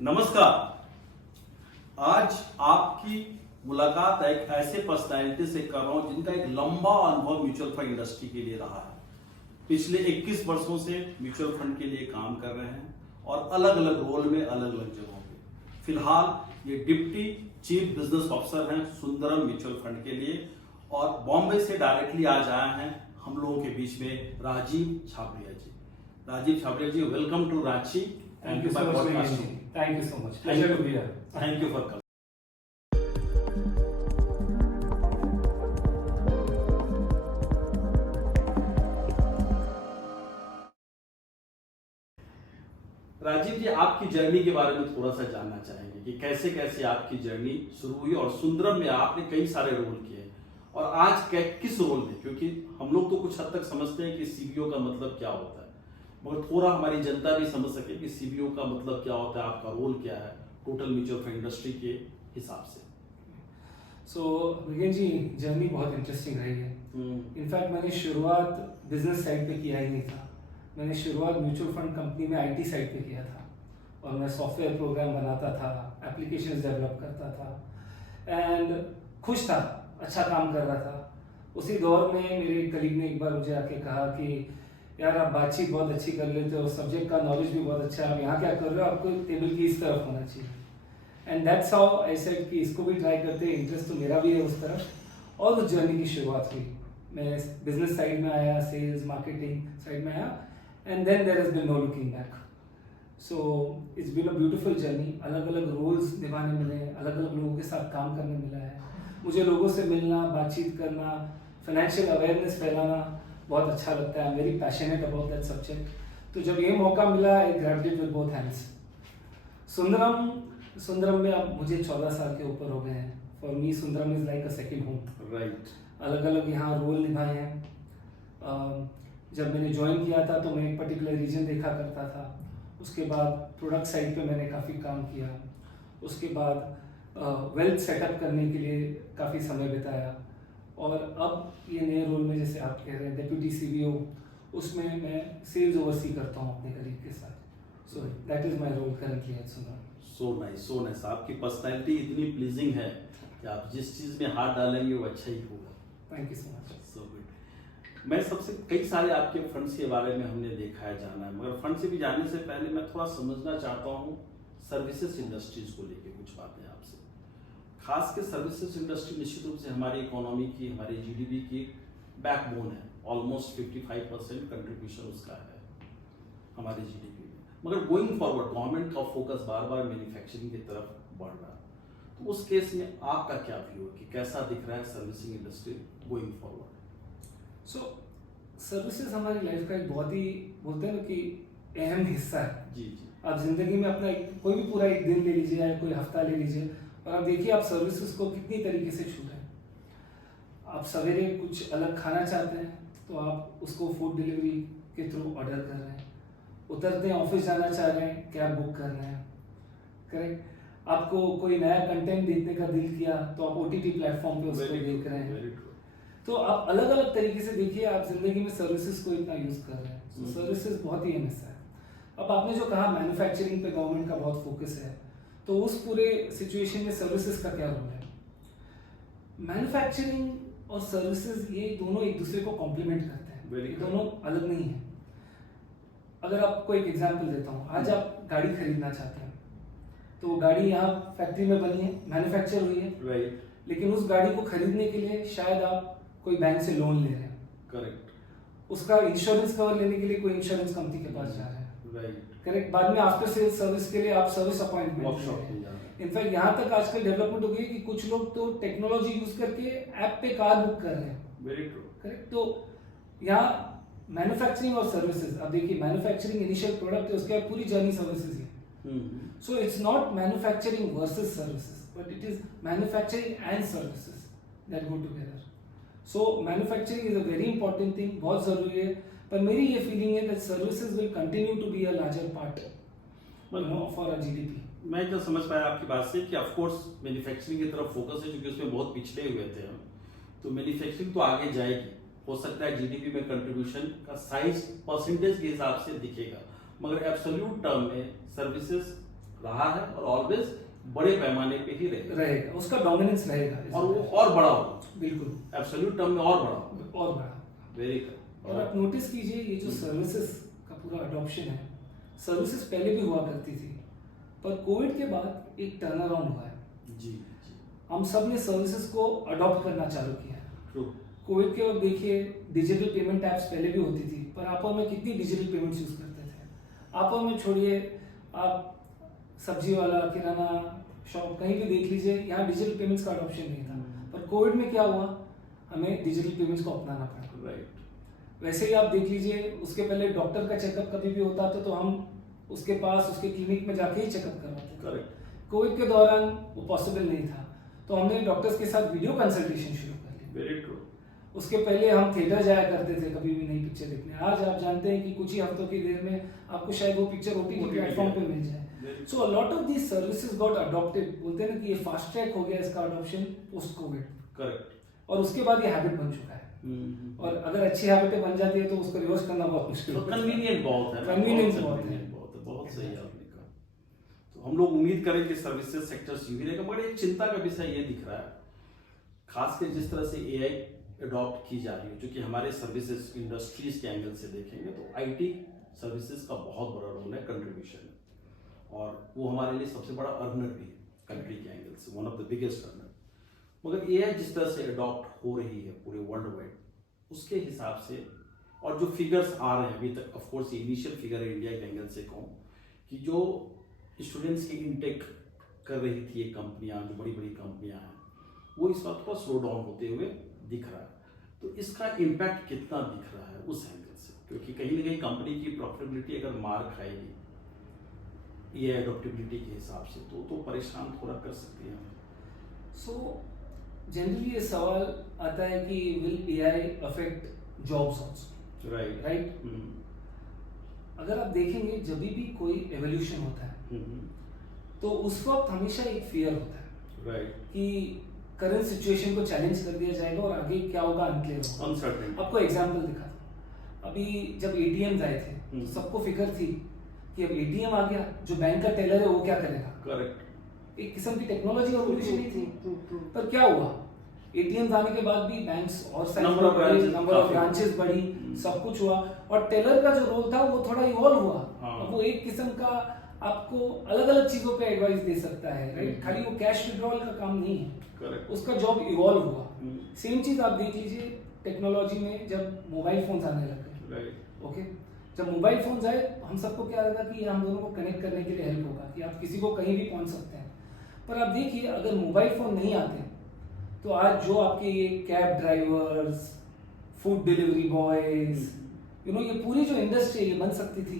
नमस्कार। आज आपकी मुलाकात एक ऐसे पर्सनैलिटी से कर रहा हूं जिनका एक लंबा अनुभव म्यूचुअल फंड इंडस्ट्री के लिए रहा है। पिछले 21 वर्षों से म्यूचुअल फंड के लिए काम कर रहे हैं और अलग अलग रोल में अलग अलग जगहों पे। फिलहाल ये डिप्टी चीफ बिजनेस ऑफिसर हैं सुंदरम म्यूचुअल फंड के लिए और बॉम्बे से डायरेक्टली आज आए हैं हम लोगों के बीच में Rajiv Chhabria ji. Rajiv Chhabria ji, welcome to Ranchi. Thank you so much. Thank you so much. Pleasure to be here. Thank you for coming. Rajiv ji, आपकी जर्नी के बारे में थोड़ा सा जानना चाहेंगे कि कैसे कैसे आपकी जर्नी शुरू हुई और सुंदरम में आपने कई सारे रोल किए और आज किस रोल में, क्योंकि हम लोग तो कुछ हद तक समझते हैं कि सीबीओ का मतलब क्या होता है, मगर थोड़ा हमारी जनता भी समझ सके कि सीबीओ का मतलब क्या होता है, आपका रोल क्या है टोटल म्यूचुअल फंड इंडस्ट्री के हिसाब से। So, विगेन जी, जर्नी बहुत इंटरेस्टिंग रही है। इनफैक्ट मैंने शुरुआत बिजनेस साइड पे किया ही नहीं था। मैंने शुरुआत म्यूचुअल फंड कंपनी में आईटी साइड पे किया था और मैं सॉफ्टवेयर प्रोग्राम बनाता था, एप्लीकेशंस डेवलप करता था एंड खुश था, अच्छा काम कर रहा था। उसी दौर में मेरे कलीग ने एक बार मुझे आके कहा कि यार आप बातचीत बहुत अच्छी कर लेते हो, सब्जेक्ट का नॉलेज भी बहुत अच्छा है, आप यहाँ क्या कर रहे हो, आपको टेबल की इस तरफ होना चाहिए। And that's how I said कि इसको भी ट्राई करते हैं, इंटरेस्ट तो मेरा भी है उस तरफ। और उस जर्नी की शुरुआत हुई। मैं बिजनेस साइड में आया, सेल्स मार्केटिंग साइड में आया and then there has been no looking back. So it's been a beautiful journey. अलग अलग रोल्स निभाने मिले, अलग अलग लोगों के साथ काम करने मिला है मुझे। लोगों से मिलना, बातचीत करना, फाइनेंशियल अवेयरनेस फैलाना बहुत अच्छा लगता है। Very passionate about that subject. तो जब ये मौका मिला, I grabbed it with both hands. Sundaram में अब मुझे 14 साल के ऊपर हो गए हैं। For me Sundaram is like a second home. Right. अलग अलग यहाँ रोल निभाए हैं। जब मैंने ज्वाइन किया था तो मैं एक पर्टिकुलर रीजन देखा करता था। उसके बाद प्रोडक्ट साइड पे मैंने काफ़ी काम किया। उसके बाद वेल्थ सेटअप करने के लिए काफ़ी समय बिताया और अब ये नए रोल में, जैसे आप कह रहे हैं डेप्यूटी सीबीओ, उसमें मैं सेल्स ओवरसी करता हूँ अपने कलीग के साथ। So that is my role currently at Sundaram. So nice. आपकी पर्सनैलिटी इतनी प्लीजिंग है कि आप जिस चीज में हाथ डालेंगे वो अच्छा ही होगा। Thank you so much. So good. मैं सबसे कई सारे आपके फंड्स के बारे में हमने देखा है, जाना है, मगर फंड से भी जानने से पहले मैं थोड़ा समझना चाहता हूँ सर्विसेज इंडस्ट्रीज को लेके कुछ बातें आपसे। खास के सर्विसेज इंडस्ट्री निश्चित रूप से हमारी इकोनॉमी की, हमारी जीडीपी की बैकबोन है। ऑलमोस्ट 55% कंट्रीब्यूशन उसका है हमारी जीडीपी में। मगर गोइंग फॉरवर्ड गवर्नमेंट का फोकस बार बार मैन्युफैक्चरिंग की तरफ बढ़ रहा है, तो उस केस में आपका क्या व्यू है कि कैसा दिख रहा है servicing industry going forward? So services हमारी लाइफ का एक बहुत ही, बोलते हैं ना कि अहम हिस्सा है। जी। आप जिंदगी में अपना कोई भी पूरा एक दिन ले लीजिए या कोई हफ्ता ले लीजिए और आप देखिए आप सर्विसेज को कितनी तरीके से छू रहे हैं। आप सवेरे कुछ अलग खाना चाहते हैं तो आप उसको फूड डिलीवरी के थ्रू ऑर्डर कर रहे हैं। उतरते हैं, ऑफिस जाना चाह रहे हैं, कैब बुक कर रहे हैं, करेक्ट। आपको कोई नया कंटेंट देखने का दिल किया तो आप ओटीटी प्लेटफॉर्म पे उसको देख रहे हैं। तो आप अलग अलग तरीके से देखिए, आप जिंदगी में सर्विसेज को इतना यूज कर रहे हैं। तो सर्विसेज बहुत ही अहम हिस्सा है। अब आपने जो कहा मैन्युफैक्चरिंग पे गवर्नमेंट का बहुत फोकस है, तो उस पूरे सिचुएशन में सर्विसेज का क्या रोल है? मैन्युफैक्चरिंग और सर्विसेज ये दोनों एक दूसरे को कॉम्प्लीमेंट करते हैं, ये दोनों अलग नहीं है। अगर आपको एक एग्जांपल देता हूँ, आज आप गाड़ी खरीदना चाहते हैं तो वो गाड़ी यहाँ फैक्ट्री में बनी है, मैन्युफैक्चर हुई है, राइट। लेकिन उस गाड़ी को खरीदने के लिए शायद आप कोई बैंक से लोन ले रहे हैं, करेक्ट। उसका इंश्योरेंस कवर लेने के लिए कोई इंश्योरेंस कंपनी के पास जा रहे हैं, राइट। करेक्ट। बाद में आफ्टर सेल्स सर्विस के लिए आप सर्विस अपॉइंटमेंट ले रहे हैं। इनफैक्ट यहाँ तक आजकल डेवलपमेंट हो गई है कि कुछ लोग तो टेक्नोलॉजी यूज करके ऐप पे कार बुक कर रहे हैं। Very true. करेक्ट। तो यहाँ मैन्युफैक्चरिंग और सर्विसेज, अब देखिए मैन्युफैक्चरिंग इनिशियल प्रोडक्ट है, उसके बाद पूरी जर्नी सर्विसेज है। So it's not manufacturing versus services, but it is manufacturing and services that go together. So manufacturing is a very important thing, बहुत जरूरी है। पर मेरी ये फीलिंग है that services will continue to be a larger part for a GDP. मैं तो समझ पाया आपकी बात से कि ऑफ कोर्स मैन्युफैक्चरिंग की तरफ फोकस है, क्योंकि उसमें बहुत पिछड़े हुए थे हम, तो मैन्युफैक्चरिंग तो आगे जाएगी। हो सकता है जीडीपी में कंट्रीब्यूशन का साइज परसेंटेज के हिसाब से दिखेगा, मगर एब्सोल्यूट टर्म में सर्विसेज रहा है और ऑलवेज बड़े पैमाने पे ही रहेगा, उसका डोमिनेंस रहेगा और वो और बड़ा होगा, बिल्कुल एब्सोल्यूट टर्म में और बड़ा होगा, और बड़ा। Very good. और आप नोटिस कीजिए ये जो सर्विसेज का पूरा अडॉप्शन है, सर्विसेज पहले भी हुआ करती थी, पर कोविड के बाद एक टर्न अराउंड हुआ है। जी, हम सब ने सर्विसेज को अडॉप्ट करना चालू किया है। ट्रू। कोविड के वक्त देखिए डिजिटल पेमेंट ऐप्स पहले भी होती थी, पर आप और मैं कितनी डिजिटल पेमेंट्स यूज करते थे। आप और मैं छोड़िए, आप सब्जी वाला, किराना शॉप कहीं भी देख लीजिए, यहाँ डिजिटल पेमेंट्स का अडॉप्शन नहीं था। पर कोविड में क्या हुआ, हमें डिजिटल पेमेंट्स को अपनाना पड़ा। राइट। वैसे ही आप देख लीजिए, उसके पहले डॉक्टर का चेकअप कभी भी होता था तो हम उसके पास, उसके क्लिनिक में जाके ही चेकअप करवाते थे। करेक्ट। कोविड के दौरान वो पॉसिबल नहीं था, तो हमने डॉक्टर्स के साथ वीडियो कंसल्टेशन शुरू कर ली। Very true. उसके पहले हम थिएटर जाया करते थे कभी भी नई पिक्चर देखने। आज आप जानते हैं कि कुछ ही हफ्तों की देर में आपको शायद वो पिक्चर ओटीटी प्लेटफॉर्म पे मिल जाए। So a lot of these services got adopted. बोलते हैं ना कि ये फास्ट ट्रैक हो गया इसका अडॉप्शन पोस्ट कोविड। करेक्ट। और उसके बाद ये हैबिट बन चुका है। और अगर अच्छी हैबिटें बन जाती है तो उसको रिवर्स करना बहुत मुश्किल तो होता है। कन्वीनियंट बहुत है, कन्वीनियंस बहुत है, बहुत सही आपने कहा। तो हम लोग उम्मीद करें कि सर्विसेज सेक्टर्स यूं ही रहेगा, मगर एक चिंता का विषय ये दिख रहा है, खासकर जिस तरह से एआई अडॉप्ट की जा रही है, जो कि हमारे सर्विसेज इंडस्ट्रीज के एंगल से देखेंगे तो आईटी सर्विसेज का बहुत बड़ा रोल है, कंट्रीब्यूशन है, और वो हमारे लिए सबसे बड़ा अर्नर भी है कंट्री के एंगल से, one of the biggest earner. मगर एआई जिस तरह से अडॉप्ट हो रही है पूरे वर्ल्ड वाइड, उसके हिसाब से और जो फिगर्स आ रहे हैं अभी तक, ऑफ कोर्स ये इनिशियल फिगर है इंडिया के एंगल से कहूँ, कि जो स्टूडेंट्स की इनटेक कर रही थी ये कंपनियां, जो बड़ी बड़ी कंपनियां हैं, वो इस वक्त थोड़ा स्लो डाउन होते हुए दिख रहा है। तो इसका इम्पैक्ट कितना दिख रहा है उस एंगल से, क्योंकि कहीं ना कहीं कंपनी की प्रॉफिटेबिलिटी अगर मार खाएगी ये एडॉप्टेबिलिटी के हिसाब से, तो परेशान थोड़ा कर सकती है। सो जनरली ये सवाल आता है कि will AI affect jobs also, right? अगर आप देखेंगे जब भी कोई एवोल्यूशन होता है तो उस वक्त हमेशा एक फियर होता है, राइट, कि करंट सिचुएशन को चैलेंज कर दिया जाएगा और आगे क्या होगा अनक्लियर होगा। अनसर्टेन। आपको एग्जांपल दिखा था, अभी जब एटीएम आए थे तो सबको फिक्र थी कि अब एटीएम आ गया, जो बैंक का टेलर है वो क्या करेगा। करेक्ट। एक किस्म की टेक्नोलॉजी एवोल्यूशन ही थी। पर क्या हुआ, एटीएम आने के बाद भी बैंक्स और नंबर ऑफ ब्रांचेस बढ़ी, सब कुछ हुआ, और टेलर का जो रोल था वो थोड़ा इवॉल्व हुआ। हाँ। वो एक किस्म का आपको अलग अलग चीजों पे एडवाइस दे सकता है, राइट? खाली वो कैश विड्रॉल का काम नहीं है। करेक्ट। उसका जॉब इवॉल्व हुआ। सेम चीज आप देख लीजिए टेक्नोलॉजी में, जब मोबाइल फोन्स आने लगे, राइट, ओके, जब मोबाइल फोन्स आए हम सबको क्या लगा कि हम दोनों को कनेक्ट करने के लिए हेल्प होगा, कि आप किसी को कहीं भी पहुंच सकते हैं। पर आप देखिए अगर मोबाइल फोन नहीं आते तो आज जो आपके ये cab drivers, food delivery boys, ये पूरी जो इंडस्ट्री है ये बन सकती थी।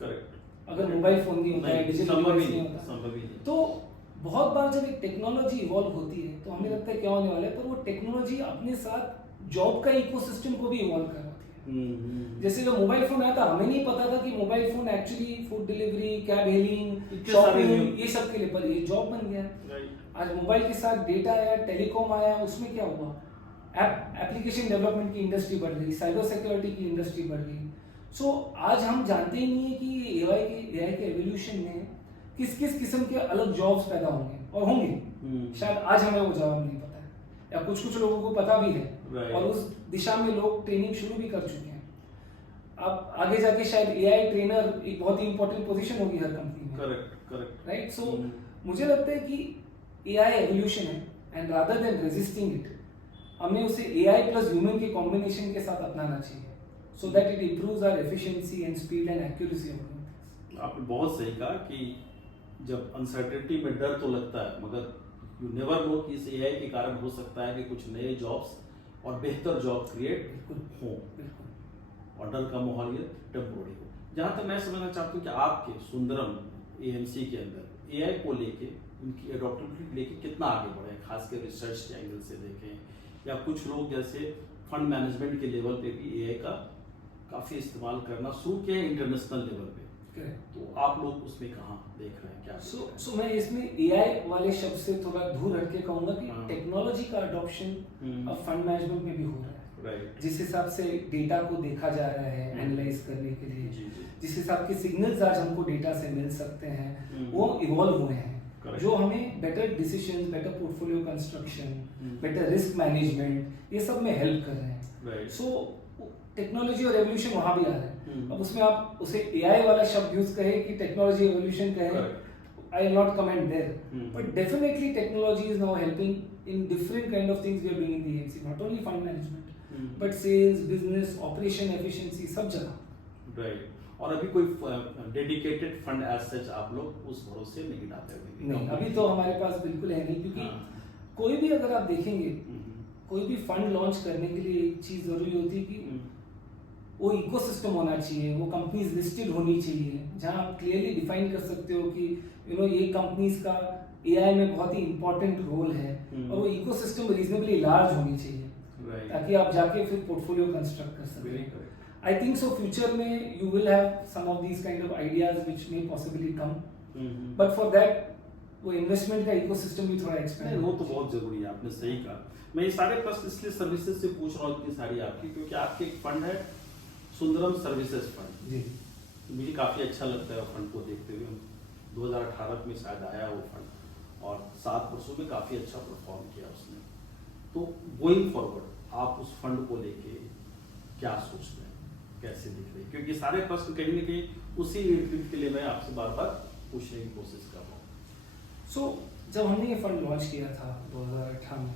करेक्ट। अगर मोबाइल फोन नहीं होता है, डिजिटल नहीं होता, संभव ही नहीं। तो बहुत बार जब एक टेक्नोलॉजी इवॉल्व होती है तो हमें लगता है क्या होने वाला है, पर वो टेक्नोलॉजी अपने साथ जॉब का इकोसिस्टम को भी इवॉल्व करवाती है। जैसे जब मोबाइल फोन आया था हमें नहीं पता था कि mobile phone actually food delivery, cab hailing, shopping, ये सब के लिए, पर ये जॉब बन गया। आज मोबाइल के साथ डेटा आया, टेलीकॉम आया, उसमें क्या हुआ, एप्लीकेशन डेवलपमेंट की इंडस्ट्री बढ़ गई, साइबर सिक्योरिटी की इंडस्ट्री बढ़ गई। सो आज हम जानते ही नहीं है कि एआई के एवोल्यूशन में किस किस किस्म के अलग जॉब्स पैदा होंगे और होंगे। शायद आज हमें वो जवाब नहीं पता है, या कुछ कुछ लोगों को पता भी है, और उस दिशा में लोग ट्रेनिंग शुरू भी कर चुके हैं। अब आगे जाके शायद एआई ट्रेनर एक बहुत ही इंपॉर्टेंट पोजीशन होगी हर कंपनी में। Correct, right? सो मुझे लगता है कि एआई एवोल्यूशन है, and rather than resisting it, हमें उसे एआई प्लस ह्यूमन के कॉम्बिनेशन के साथ अपनाना चाहिए, so that it improves our efficiency and speed and accuracy of things. आपने बहुत सही कहा कि जब अनसर्टेनिटी में डर तो लगता है, मगर यू नेवर नो कि इस एआई के कारण हो सकता है कि कुछ नए जॉब्स और बेहतर जॉब क्रिएट हो, और डर का माहौल ये टेम्पोररी हो। जहाँ तक मैं समझना चाहता हूँ कि आपके सुंदरम एएमसी के अंदर एआई को लेके, उनकी एडॉप्टेबिलिटी लेके कितना आगे बढ़े, खासकर रिसर्च के एंगल से देखें, या कुछ लोग जैसे फंड मैनेजमेंट के लेवल पे भी एआई का काफ़ी इस्तेमाल करना शुरू किया इंटरनेशनल लेवल पे, तो आप लोग उसमें कहाँ देख रहे हैं, क्या? सो मैं इसमें एआई वाले शब्द से थोड़ा दूर हट के कहूँगा कि टेक्नोलॉजी का अडॉप्शन अब फंड मैनेजमेंट में भी हो रहा है। राइट, जिस हिसाब से डेटा को देखा जा रहा है एनालाइज करने के लिए, जी जी, जिस हिसाब के सिग्नल्स आज हमको डेटा से मिल सकते हैं वो इवॉल्व हुए हैं, Correct. जो हमें better decision, better portfolio construction, better risk management, ये सब में हेल्प कर रहे हैं। राइट, सो टेक्नोलॉजी और रेवोल्यूशन वहां भी आ रहा है। अब उसमें आप उसे एआई वाला शब्द यूज कहे कि टेक्नोलॉजी एवोल्यूशन कहे, I will not comment there. But definitely technology is now helping in different kind of things we are doing in the AMC, not only fund management, but sales, business, operation efficiency, सब जगह। Right, और अभी कोई dedicated fund as such आप लोग उस भरोसे नहीं डालते हुए? नहीं, अभी तो हमारे पास बिल्कुल है नहीं, क्योंकि कोई भी अगर आप देखेंगे, कोई भी फंड लॉन्च करने के लिए एक चीज जरूरी होती है कि वो इकोसिस्टम होना चाहिए, वो कंपनीज लिस्टेड होनी चाहिए, जहां आप क्लियरली डिफाइन कर सकते हो कि ये कंपनीज का एआई में बहुत ही इंपॉर्टेंट रोल है, और वो इकोसिस्टम रीजनेबली लार्ज होनी चाहिए, ताकि आप जाके फिर पोर्टफोलियो कंस्ट्रक्ट कर सकें। आई थिंक सो फ्यूचर में you will have some of these kind of ideas which may possibly come, but for that वो इन्वेस्टमेंट का इकोसिस्टम भी थोड़ा एक्सपेंड, वो तो बहुत जरूरी है, आपने सही कहा। मैं ये सारे प्रश्न इसलिए सर्विसेज से पूछ रहा हूँ इतनी सारी आपकी, क्योंकि आपके एक फंड है सुंदरम सर्विसेज फंड जी, मुझे काफ़ी अच्छा लगता है फंड को देखते हुए। 2018 में शायद आया वो फंड और 7 वर्षों में काफ़ी अच्छा परफॉर्म किया उसने। तो गोइंग फॉरवर्ड आप उस फंड को लेके क्या सोचते हैं, कैसे दिख रही है? क्योंकि सारे प्रश्न कहीं ना कहीं उसी रिलेटेड के लिए मैं आपसे बार बार पूछने की कोशिश कर रहा हूँ। सो जब हमने ये फंड लॉन्च किया था 2018 में,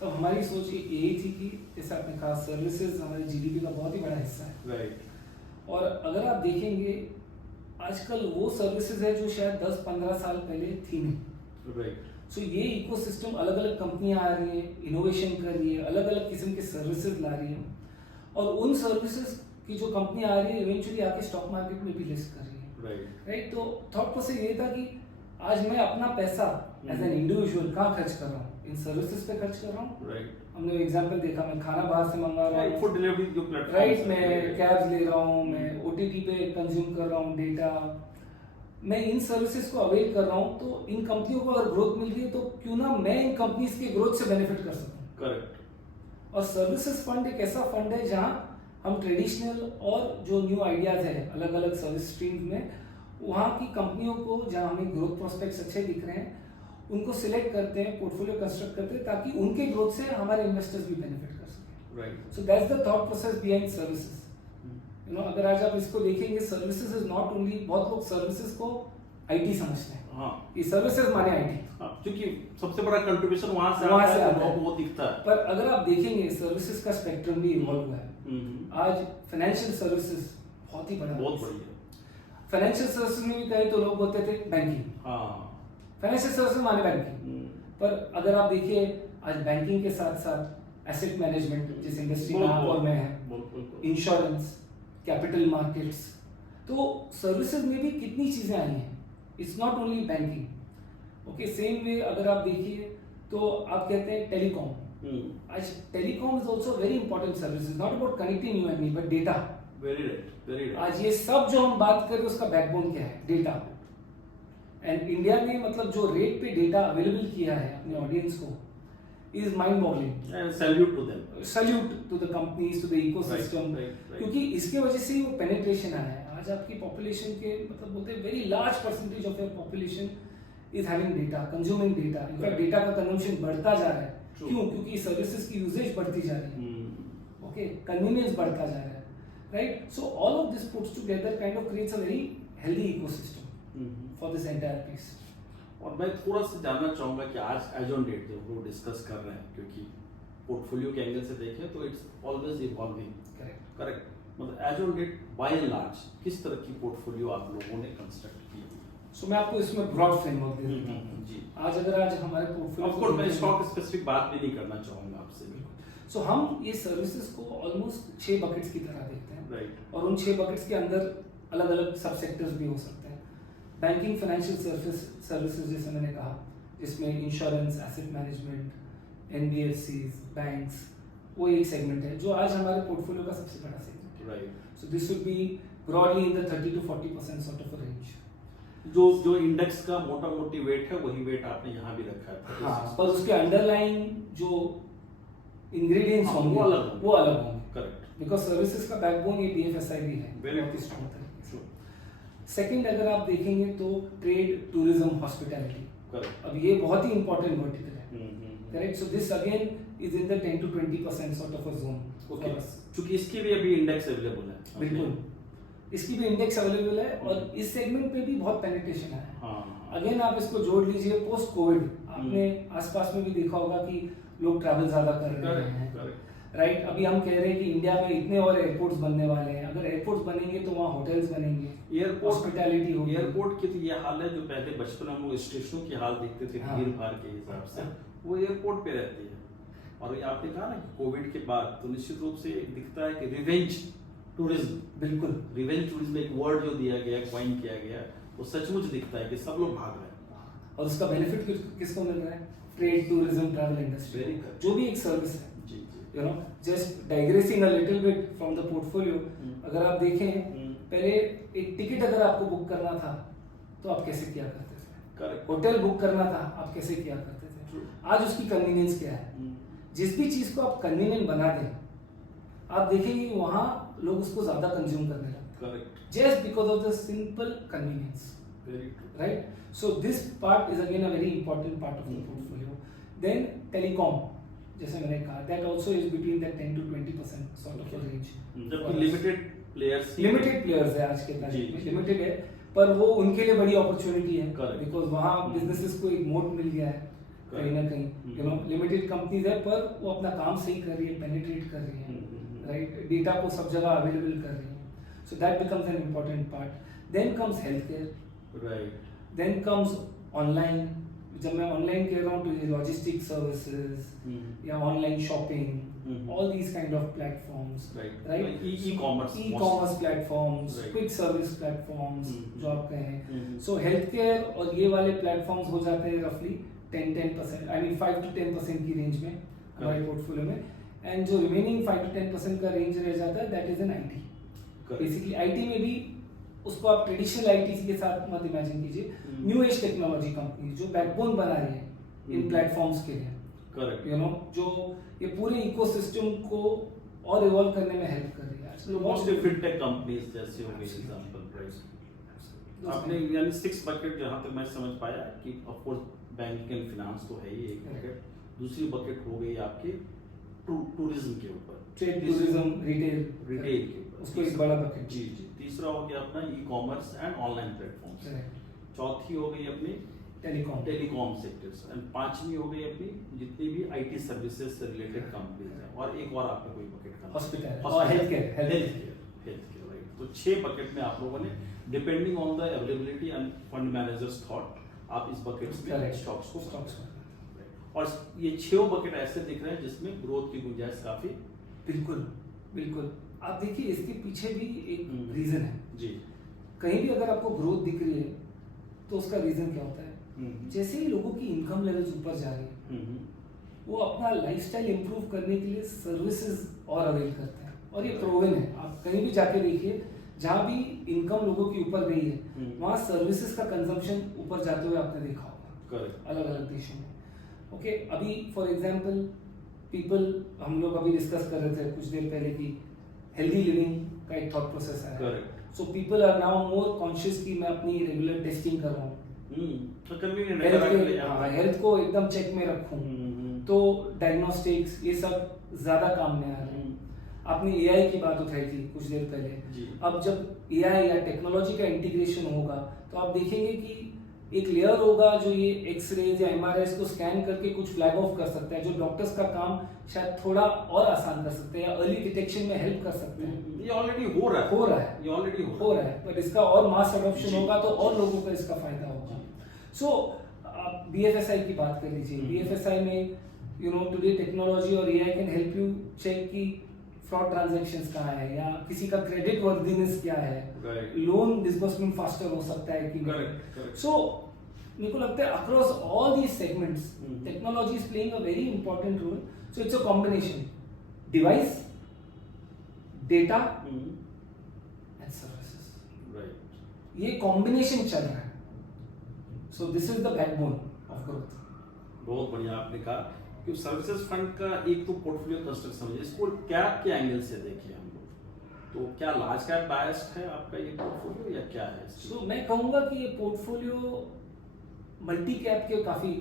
तब हमारी सोच यही थी कि जैसे आपने कहा सर्विसेज हमारे जीडीपी का बहुत ही बड़ा हिस्सा है, राइट, और अगर आप देखेंगे आजकल वो सर्विसेज है जो शायद 10-15 साल पहले थी नहीं। राइट, सो ये इकोसिस्टम अलग अलग कंपनियां आ रही हैं, इनोवेशन कर रही है, अलग अलग किस्म के सर्विसेज ला रही है, और उन सर्विसेज की जो कंपनियां आ रही है इवेंचुअली आके स्टॉक मार्केट में भी लिस्ट कर रही है, राइट। तो थॉट प्रोसेस ये था कि आज मैं अपना पैसा एज एन इंडिविजुअल कहाँ खर्च कर रहा हूँ, इन सर्विसेज पे खर्च कर रहा हूँ, राइट। हमने एग्जांपल देखा, मैं खाना बाहर से मंगा रहा हूँ, फूड डिलीवरी जो प्लेटफॉर्म, राइट, मैं कैब्स ले रहा हूँ, मैं ओटीटी पे कंज्यूम कर रहा हूँ डेटा, मैं इन सर्विसेज को अवेल कर रहा हूँ। तो इन कंपनियों को अगर ग्रोथ मिल रही है तो क्यों ना मैं इन कंपनीज के ग्रोथ से बेनिफिट कर सकूँ। करेक्ट। और सर्विसेज फंड एक ऐसा फंड है जहाँ हम ट्रेडिशनल और जो न्यू आइडियाज है अलग अलग सर्विस स्ट्रीम्स में, वहाँ की कंपनियों को जहाँ हमें ग्रोथ प्रोस्पेक्ट्स अच्छे दिख रहे हैं उनको सिलेक्ट करते हैं, पोर्टफोलियो कंस्ट्रक्ट करते हैं, ताकि उनके ग्रोथ से हमारे इन्वेस्टर्स भी बेनिफिट कर सकें। Right. So that's the thought process behind services. अगर आज आप इसको देखेंगे, सर्विसेज इज नॉट ओनली, बहुत लोग सर्विसेज को आईटी समझते हैं, हाँ, ये सर्विसेज माने आईटी, क्योंकि सबसे बड़ा कंट्रीब्यूशन वहां से आता है, वो दिखता है। पर अगर आप देखेंगे सर्विसेज का स्पेक्ट्रम भी इवॉल्व हुआ है। आज फाइनेंशियल सर्विसेज बहुत ही बड़ा, बहुत बड़ी है। फाइनेंशियल सर्विसेज में भी कहे तो लोग बोलते थे बैंकिंग, हाँ, फाइनेंशियल सर्विसेज माने बैंकिंग, पर अगर आप देखिए आज बैंकिंग के साथ साथ एसेट मैनेजमेंट जिस इंडस्ट्री में आप और मैं है, इंश्योरेंस, कैपिटल मार्केट्स, तो सर्विसेज में भी कितनी चीजें आई हैं, it's not only banking. Okay, same way अगर आप देखिए तो आप कहते हैं टेलीकॉम, आज telecom is also very important services, not about connecting you and me but data. Very right, very right. आज ये सब जो हम बात कर रहे हैं उसका बैकबोन क्या है, डेटा। एंड इंडिया ने मतलब जो रेट पे डेटा अवेलेबल किया है अपने ऑडियंस को is mind boggling. Salute to them, salute to the companies, to the ecosystem, right. क्योंकि इसके वजह से वो पेनिट्रेशन आया है। आज आपकी पॉपुलेशन के मतलब बोलते हैं very large percentage of your population is having data, consuming data. In fact data का कंजम्पशन बढ़ता जा रहा है। क्यों? क्योंकि सर्विसेज की यूजेज बढ़ती जा रही है, ओके, कन्वीनियंस बढ़ता जा रहा है, right. So all of this puts together kind of creates a very healthy ecosystem for this entire piece. और मैं थोड़ा सा जानना चाहूंगा कि आज एज ऑन डेट जब वो डिस्कस कर रहे हैं, क्योंकि पोर्टफोलियो के एंगल से देखें तो इट्स ऑलवेज इवॉल्विंग, करेक्ट। मतलब as on date by and large किस तरह की पोर्टफोलियो आप लोगों ने कंस्ट्रक्ट की? सो मैं आपको इसमें ब्रॉड फ्रेमवर्क दे देता हूं जी। आज हमारे पोर्टफोलियो, ऑफ कोर्स मैं स्टॉक स्पेसिफिक बात भी नहीं करना चाहूंगा आपसे। बिल्कुल। सो हम ये सर्विसेज को ऑलमोस्ट 6 बकेट्स की तरह देखते हैं, राइट। और उन 6 बकेट्स के अंदर अलग अलग सब सेक्टर्स भी हो सकते हैं। बैंकिंग फाइनेंशियल सर्विसेज जैसे मैंने कहा, जिसमें insurance, asset management, NBFCs, banks, वो एक सेगमेंट है जो आज हमारे पोर्टफोलियो का सबसे बड़ा सेगमेंट है, right. So this would be broadly in the 30 to 40% sort of a range. जो इंडेक्स का मोटा मोटी वेट है वही वेट आपने यहाँ भी रखा है। हाँ, पर उसके अंडरलाइन जो इंग्रेडिएंट्स हाँ, होंगे वो अलग होंगे, करेक्ट, बिकॉज सर्विसेज का बैकबोन ये BFSI भी है, Very बहुत ही true. स्ट्रॉन्ग तरीके से। सेकंड अगर आप देखेंगे तो ट्रेड, टूरिज्म, हॉस्पिटैलिटी, करेक्ट, अब ये बहुत ही इंपॉर्टेंट वर्टिकल है, correct. So this again is in the 10 to 20% sort of a zone okay, for us. क्योंकि इसकी भी अभी इंडेक्स अवेलेबल है, बिल्कुल, इसकी भी इंडेक्स अवेलेबल है और इस सेगमेंट पे भी बहुत पेनिट्रेशन है। हाँ, अगेन आप इसको जोड़ लीजिए पोस्ट कोविड, आपने आसपास में भी देखा होगा कि लोग ट्रैवल ज्यादा कर रहे हैं, करेक्ट, राइट। अभी हम कह रहे हैं कि इंडिया में इतने और एयरपोर्ट्स बनने वाले हैं, अगर एयरपोर्ट्स बनेंगे तो वहाँ होटल्स बनेंगे, हॉस्पिटैलिटी होगी। एयरपोर्ट की तो ये हाल है जो पहले बचपन में हम लोग स्टेशनों की हाल देखते थे हाँ। भीड़ भाड़ के हिसाब से, वो एयरपोर्ट पे रहती है। और ये आपने कहा ना कि कोविड के बाद तो निश्चित रूप से एक दिखता है कि रिवेंज टूरिज्म, बिल्कुल, रिवेंज टूरिज्म एक वर्ड जो दिया गया, क्वाइन किया गया, वो सचमुच दिखता है कि सब लोग भाग रहे हैं। और उसका बेनिफिट किसको मिल रहा है? Trade, tourism, travel industry, Very good. जो भी एक सर्विस है। जी जी, you know, just digressing a little bit from the portfolio, अगर आप देखें पहले एक टिकट अगर आपको बुक करना था तो आप कैसे किया करते थे? करेक्ट, होटल बुक करना था आप कैसे किया करते थे? True. आज उसकी कन्वीनियंस क्या है? जिस भी चीज को आप कन्वीनियंट बना दें, आप देखेंगे वहां लोग उसको ज्यादा कंज्यूम करने लगते हैं, correct, just because of the simple convenience, very true, right? So this part is again a very important part of the portfolio. Then telecom, जैसे मैंने कहा, that also is between that 10 to 20% sort of a range. जबकि limited players है आज के तारीख में, जी। Limited है, पर वो उनके लिए बड़ी अपॉर्चुनिटी है, Correct. बिकॉज वहाँ बिजनेसेस को एक मोड मिल गया है कहीं ना कहीं। यू नो, लिमिटेड कंपनीज है पर वो अपना काम सही कर रही है, पेनिट्रेट कर रही है, राइट, डेटा को सब जगह अवेलेबल कर रही है, so that becomes an important part. Then comes health care, right, then comes online. जब मैं ऑनलाइन कह रहा हूँ तो ये लॉजिस्टिक सर्विसेज या online shopping, all these kind of platforms, right, right, e-commerce platforms, Right. Quick service platforms जो आप कहें। हम्म। सो हेल्थ केयर और ये वाले प्लेटफॉर्म्स हो जाते हैं रफली 10% आई मीन 5 to 10% की रेंज में हमारे पोर्टफोलियो में, एंड जो रिमेनिंग 5 to 10% का रेंज रह जाता है that is an IT। Basically IT में भी उसको आप ट्रेडिशनल IT के साथ मत इमेजिन कीजिए, न्यू एज टेक्नोलॉजी कंपनी जो बैकबोन बना रही है इन प्लेटफॉर्म्स के लिए, करेक्ट, यू नो, जो ये पूरे इकोसिस्टम को और इवॉल्व करने में हेल्प कर रही है आजकल। मोस्टली फिनटेक कंपनीज जैसे हो गई एग्जांपल, राइट। आपने यानी 6 बकेट जहां तक मैं समझ पाया कि of course banking and finance तो है ही एक बकेट, दूसरी बकेट हो गई आपकी टूरिज्म के ऊपर, ट्रेड, टूरिज्म, रिटेल के ऊपर, उसको एक बड़ा बकेट। जी जी, तीसरा हो गया अपना ई-कॉमर्स एंड ऑनलाइन प्लेटफॉर्म्स, चौथी हो गई अपनी टेलीकॉम सेक्टर्स, एंड पांचवी हो गई अपनी जितनी भी IT सर्विसेज से रिलेटेड कंपनीज हैं, और एक और आपने कोई बकेट का हॉस्पिटल और हेल्थ केयर, राइट। तो 6 बकेट में आप लोगों ने depending on the availability end fund managers thought आप इस बकेट्स में स्टॉक्स को, और ये 6 बकेट ऐसे दिख रहे हैं जिसमें ग्रोथ की गुंजाइश काफी, बिल्कुल बिल्कुल। आप देखिए इसके पीछे भी एक रीजन है जी। कहीं भी अगर आपको ग्रोथ दिख रही है तो उसका रीजन क्या होता है? जैसे ही लोगों की इनकम लेवल्स ऊपर जा रही है, वो अपना लाइफस्टाइल इंप्रूव करने के लिए सर्विसेज और अवेल करते हैं, और ये प्रूवन है। आप कहीं भी जाके देखिए, जहाँ भी इनकम लोगों की ऊपर गई है वहाँ सर्विसेज का कंजम्पशन ऊपर जाते हुए आपने देखा होगा अलग अलग देशों में। ओके, अभी फॉर एग्जांपल पीपल, हम लोग अभी डिस्कस कर रहे थे कुछ देर पहले कि हेल्दी लिविंग का एक थॉट प्रोसेस है, so people are now more conscious कि मैं अपनी रेगुलर टेस्टिंग कर रहा हूँ, हेल्थ को एकदम चेक में रखूं, तो डायग्नोस्टिक्स ये सब ज्यादा काम में आ रहे हैं। आपने AI की बात उठाई थी कुछ देर पहले, अब जब AI या टेक्नोलॉजी का इंटीग्रेशन होगा तो आप देखेंगे कि एक लेयर होगा जो ये एक्सरेज या MRIs को स्कैन करके कुछ फ्लैग ऑफ कर सकता है, जो डॉक्टर्स का काम शायद थोड़ा और आसान कर सकते हैं या अर्ली डिटेक्शन में हेल्प कर सकते हैं। ये ऑलरेडी हो रहा है, ये ऑलरेडी हो रहा है, पर इसका और मास अडॉप्शन होगा तो और लोगों को इसका फायदा होगा। सो आप BFSI की बात कर लीजिए, BFSI में यू नो टुडे टेक्नोलॉजी और AI can help you check कि फ्रॉड ट्रांजैक्शंस कहाँ है या किसी का क्रेडिट वर्दीनेस क्या है, लोन डिसबर्समेंट फास्टर हो सकता है कि नहीं। सो मेरे को लगता है across all these segments technology is playing a very important role. So it's a combination device, data and services, ये कॉम्बिनेशन चल रहा है। So this is the backbone of growth. बहुत बढ़िया आपने कहा कि सर्विसेज फंड का एक तो पोर्टफोलियो कंस्ट्रक्शन है, इसको क्या के एंगल से देखें हम लोग, तो क्या लार्ज कैप बायस्ड है आपका ये पोर्टफोलियो या क्या है? सो मैं कहूँगा कि ये पोर्टफोलियो मल्टी कैप के काफी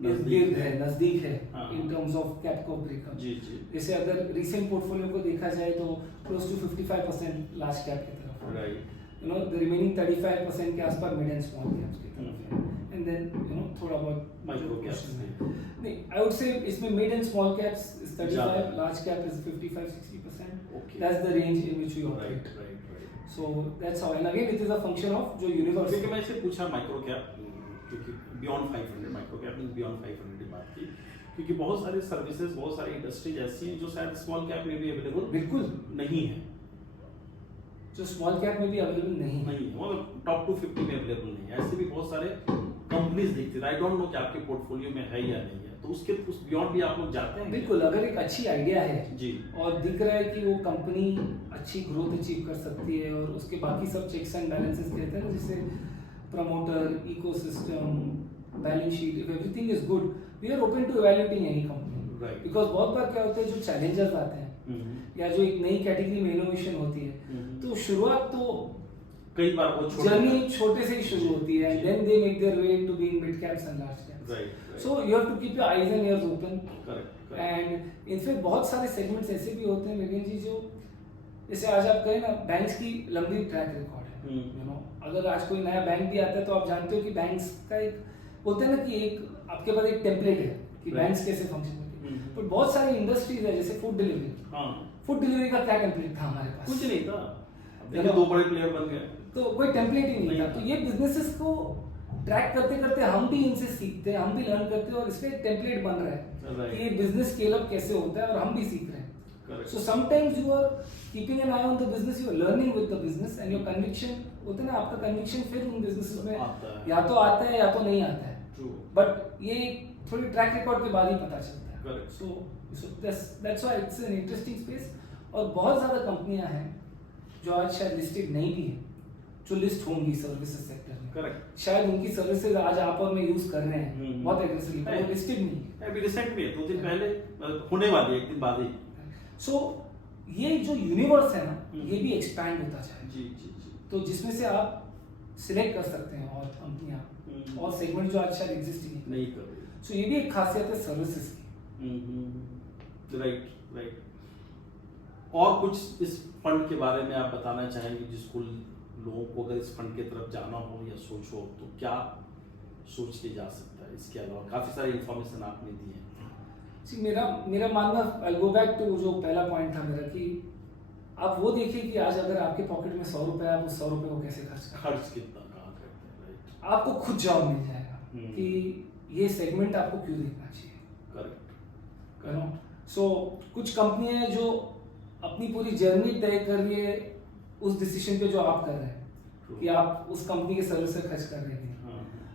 नजदीक है इन टर्म्स ऑफ कैप को ब्रेकअप। जी जी। जैसे अगर रिसेंट पोर्टफोलियो को देखा जाए तो क्लोज टू 55% लार्ज कैप की तरफ, right, you know the remaining 35% के आसपास मिड एंड स्मॉल कैप्स की तरफ है, एंड देन यू नो थोड़ा बहुत माइक्रो कैप्स नहीं, आई वुड से इसमें mid and small caps is 35, large cap is 55-60%। Okay. That's the range in which we operate. Right. So that's how, and again it is a function of जो universe। क्योंकि मैं इसे पूछा micro cap, क्योंकि beyond 500, micro cap means beyond 500 की बात की, क्योंकि बहुत सारे सर्विसेज, बहुत सारी इंडस्ट्रीज ऐसी हैं जो शायद स्मॉल कैप में भी अवेलेबल बिल्कुल नहीं है, जो स्मॉल कैप में भी अवेलेबल नहीं है, मतलब टॉप 250 में अवेलेबल नहीं है। ऐसे भी बहुत सारे कंपनीज दिखती है। आई डोंट नो कि आपके पोर्टफोलियो में है या नहीं है, तो उसके उस बियॉन्ड भी आप लोग जाते हैं? बिल्कुल। अगर एक अच्छी आइडिया है जी और दिख रहा है कि वो कंपनी अच्छी ग्रोथ अचीव कर सकती है और उसके बाकी सब चेक्स एंड बैलेंसेस कहते हैं ना, जैसे promoter, ecosystem, balance sheet, if everything is good we are open to evaluating any company. Right. Because बहुत बार क्या होता है, जो चैलेंजर्स आते हैं या जो एक नई कैटेगरी में इनोवेशन होती है, तो शुरुआत तो कई बार वो जर्नी छोटे से ही शुरू होती है, and then they make their way to be in mid caps and large caps. Right. So you have to keep your eyes and ears open। Correct. And in fact बहुत सारे सेगमेंट्स ऐसे भी होते हैं विवेक जी, जो जैसे आज आप कहें ना, बैंक्स की लंबी ट्रैक रिकॉर्ड है, यू नो अगर आज कोई नया बैंक भी आता है तो आप जानते हो कि बैंक्स का एक होता है ना कि एक आपके पास एक टेम्पलेट है कि बैंक्स कैसे फंक्शन करते हैं, पर बहुत सारी इंडस्ट्रीज है जैसे फूड डिलीवरी। फूड डिलीवरी का क्या टेम्पलेट था हमारे पास? कुछ नहीं था, देखिए दो बड़े प्लेयर बन गए, तो कोई टेम्पलेट ही नहीं था। तो ये बिजनेसेस को ट्रैक करते करते हम भी इनसे सीखते हैं, हम भी लर्न करते हैं, और इसका एक टेम्पलेट बन रहा है कि ये बिजनेस स्केल अप कैसे होता है, और हम भी सीख रहे हैं। So sometimes you are keeping an eye on the business, you are learning with the business, and your conviction होता है ना, आपका कन्विक्शन फिर उन बिजनेसेस में या तो आता है या तो नहीं आता है, बट ये थोड़ी ट्रैक रिकॉर्ड के बाद ही पता चलता है। So that's why it's an interesting space. और बहुत ज्यादा कंपनियां हैं जो आज शायद लिस्टेड नहीं भी है, जो लिस्ट होंगी सर्विसेज सेक्टर में। करेक्ट। शायद उनकी सर्विसेज आज आप और मैं यूज कर रहे हैं बहुत एग्रेसिवली, पर वो लिस्टेड नहीं है। अभी रिसेंट में 2 दिन पहले होने वाली है, एक दिन बाद ही। सो ये जो यूनिवर्स है ना, ये भी एक्सपैंड होता जाए। जी जी जी। तो जिसमें से आप सिलेक्ट कर सकते हैं और कंपनियां और सेगमेंट जो आज शायद एग्जिस्ट नहीं कर रही। सो ये भी एक खासियत है सर्विसेज की। Right right. और कुछ इस फंड के बारे में आप बताना चाहेंगे, जिसको लोगों को अगर इस फंड की तरफ जाना हो या सोचो तो क्या सोच के जा सकता है? इसके अलावा काफी सारी इंफॉर्मेशन आपने दी है। मेरा मानना, आई गो बैक टू जो पहला पॉइंट था मेरा, कि आप वो देखिए कि आज अगर आपके पॉकेट में 100 रुपए, आप उस 100 रुपए को कैसे खर्च कितना कहाँ करते हैं? राइट। आपको खुद जवाब मिल जाएगा कि ये सेगमेंट आपको क्यों देखना चाहिए। करेक्ट। सो कुछ कंपनियां हैं जो अपनी पूरी जर्नी तय कर रही है उस डिसीजन पे जो आप कर रहे हैं कि आप उस कंपनी के सर्विस से खर्च कर रहे हैं,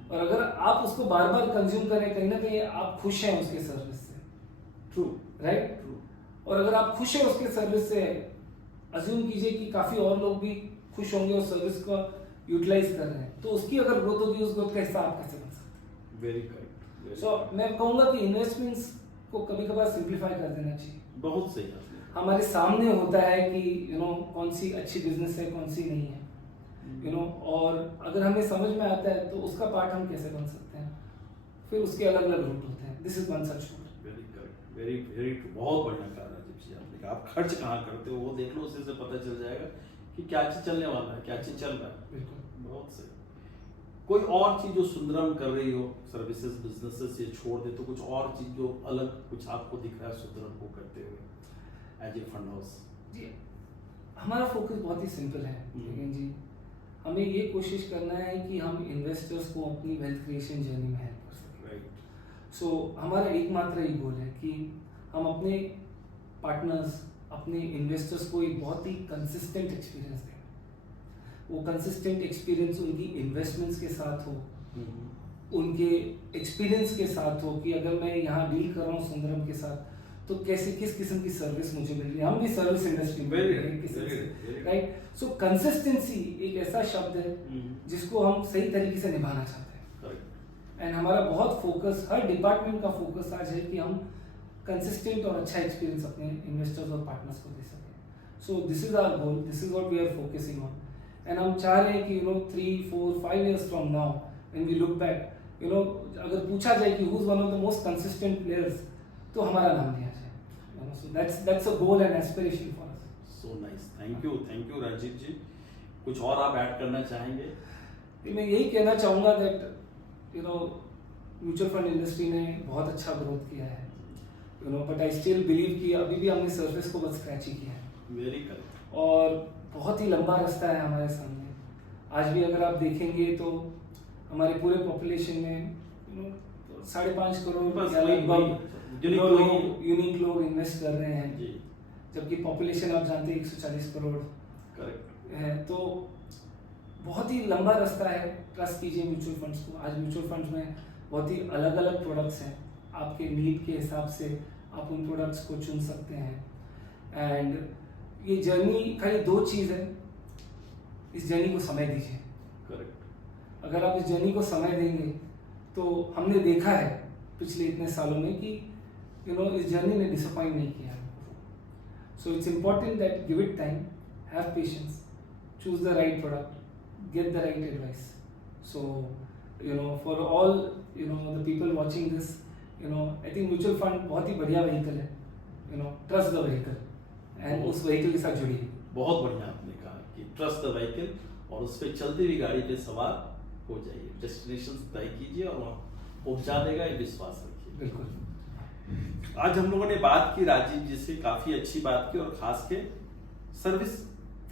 और अगर आप उसको बार बार कंज्यूम करें, कहीं ना कहीं आप खुश हैं उसके सर्विस से। ट्रू। राइट। और अगर आप खुश हैं उसके सर्विस से, अज्यूम कीजिए कि काफी और लोग भी खुश होंगे उस सर्विस को यूटिलाइज कर रहे हैं, तो उसकी अगर ग्रोथ होगी, उस ग्रोथ का हिस्सा आप कैसे बन सकते हैं? Very correct. सो मैं कहूंगा कि इन्वेस्टमेंट्स को कभी कभार सिंप्लीफाई कर देना चाहिए। बहुत सही है। हमारे सामने होता है कि यू नो कौन सी अच्छी बिजनेस है, कौन सी नहीं है, यू नो, और अगर हमें समझ में आता है तो उसका पार्ट हम कैसे बन सकते हैं, फिर उसके अलग अलग रूट होते हैं। This is one such route. Very correct, very very true. बहुत बढ़िया कहा राजीव जी आपने कहा। आप खर्च कहाँ करते हो वो देख लो, उससे पता चल जाएगा कि क्या चीज चलने वाला है, क्या चीज चल रहा है। बिल्कुल। बहुत सही। कोई और चीज जो सुंदरम कर रही हो सर्विसेज बिजनेसेस ये छोड़ दे, तो कुछ और चीज जो अलग कुछ आपको दिख रहा है सुंदरम को करते हुए एज ए फंड हाउस? जी, हमारा फोकस बहुत ही सिंपल है लेकिन जी, हमें ये कोशिश करना है कि हम इन्वेस्टर्स को अपनी वेल्थ क्रिएशन जर्नी में हेल्प कर सकें। राइट। सो हमारा एकमात्र ये गोल है कि हम अपने पार्टनर्स, अपने इन्वेस्टर्स को एक बहुत ही कंसिस्टेंट एक्सपीरियंस दें। वो कंसिस्टेंट एक्सपीरियंस उनकी इन्वेस्टमेंट्स के साथ हो, उनके एक्सपीरियंस के साथ हो कि अगर मैं यहाँ डील कर रहा हूँ सुंदरम के साथ तो कैसे किस किस्म की सर्विस मुझे मिल रही है। हम भी सर्विस इंडस्ट्री में, राइट। सो कंसिस्टेंसी एक ऐसा शब्द है जिसको हम सही तरीके से निभाना चाहते हैं। एंड हमारा बहुत फोकस, हर डिपार्टमेंट का फोकस आज है कि हम कंसिस्टेंट और अच्छा एक्सपीरियंस अपने इन्वेस्टर्स और पार्टनर्स को दे सकें. So this is our goal, this is what we are focusing on. And हम चाह रहे हैं कि 3, 4, 5 years from now when we look back, अगर पूछा जाए कि who is one of the most consistent players, तो हमारा नाम लिया जाए. So that's a goal and aspiration for us. So nice, thank you Rajiv ji. कुछ और आप ऐड करना चाहेंगे? मैं यही कहना चाहूँगा दैट म्यूचुअल फंड इंडस्ट्री ने बहुत अच्छा ग्रोथ किया है, बट आई स्टिल बिलीव कि अभी भी हमने सर्फेस को बस स्क्रैच ही किया है. Very correct. और बहुत ही लंबा रास्ता है हमारे सामने. आज भी अगर आप देखेंगे तो हमारे पूरे पॉपुलेशन में 5.5 करोड़ या लगभग यूनिक लोग इन्वेस्ट कर रहे हैं जी. जबकि पॉपुलेशन आप जानते हैं 140 करोड़ करेक्ट है. तो बहुत ही लंबा रास्ता है. ट्रस्ट कीजिए म्यूचुअल फंड्स को. आज म्यूचुअल फंड्स में बहुत ही अलग अलग प्रोडक्ट्स हैं. आपके नीड के हिसाब से आप उन प्रोडक्ट्स को चुन सकते हैं. एंड ये जर्नी खाली 2 चीज़ है. इस जर्नी को समय दीजिए. करेक्ट. अगर आप इस जर्नी को समय देंगे तो हमने देखा है पिछले इतने सालों में कि इस जर्नी ने डिसअपॉइंट नहीं किया. So it's important that give it time, have patience, choose the right product, get the right advice. So for all the people watching this, I think mutual fund बहुत ही बढ़िया vehicle है. Trust the vehicle and उस vehicle के साथ जुड़िए. बहुत बढ़िया आपने कहा कि ट्रस्ट द व्हीकल, और उस पर चलती हुई गाड़ी पे सवार हो जाइए. डेस्टिनेशन तय कीजिए और वहाँ पहुँचा देगा, ये विश्वास रखिए. बिल्कुल. आज हम लोगों ने बात की राजीव जी से, काफी अच्छी बात की, और खास के सर्विस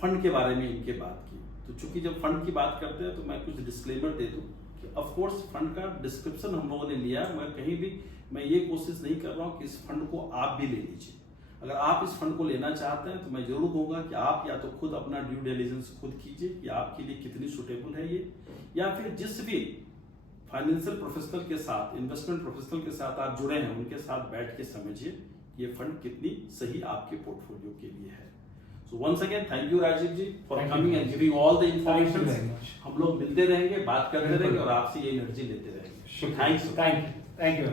फंड के बारे में इनके बात की. तो चूंकि जब फंड की बात करते हैं तो मैं कुछ डिस्क्लेमर दे दूं कि ऑफ कोर्स फंड का डिस्क्रिप्शन हम लोगों ने लिया, मगर कहीं भी मैं ये कोशिश नहीं कर रहा हूं कि इस फंड को आप भी ले लीजिए. अगर आप इस फंड को लेना चाहते हैं तो मैं जरूर कहूंगा कि आप या तो खुद अपना ड्यू डिलिजेंस खुद कीजिए कि आपके लिए कितनी सुटेबल है ये, या फिर जिस भी फाइनेंशियल प्रोफेशनल के साथ, इन्वेस्टमेंट प्रोफेशनल के साथ आप जुड़े हैं, उनके साथ बैठ के समझिए ये फंड कितनी सही आपके पोर्टफोलियो के लिए है. So once again, thank you Rajiv ji for coming and giving all the information. हम लोग मिलते रहेंगे, बात करते रहेंगे और आपसे ये एनर्जी लेते रहेंगे. Thank you.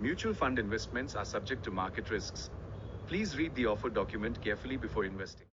Mutual fund investments are subject to market risks. Please read the offer document carefully before investing.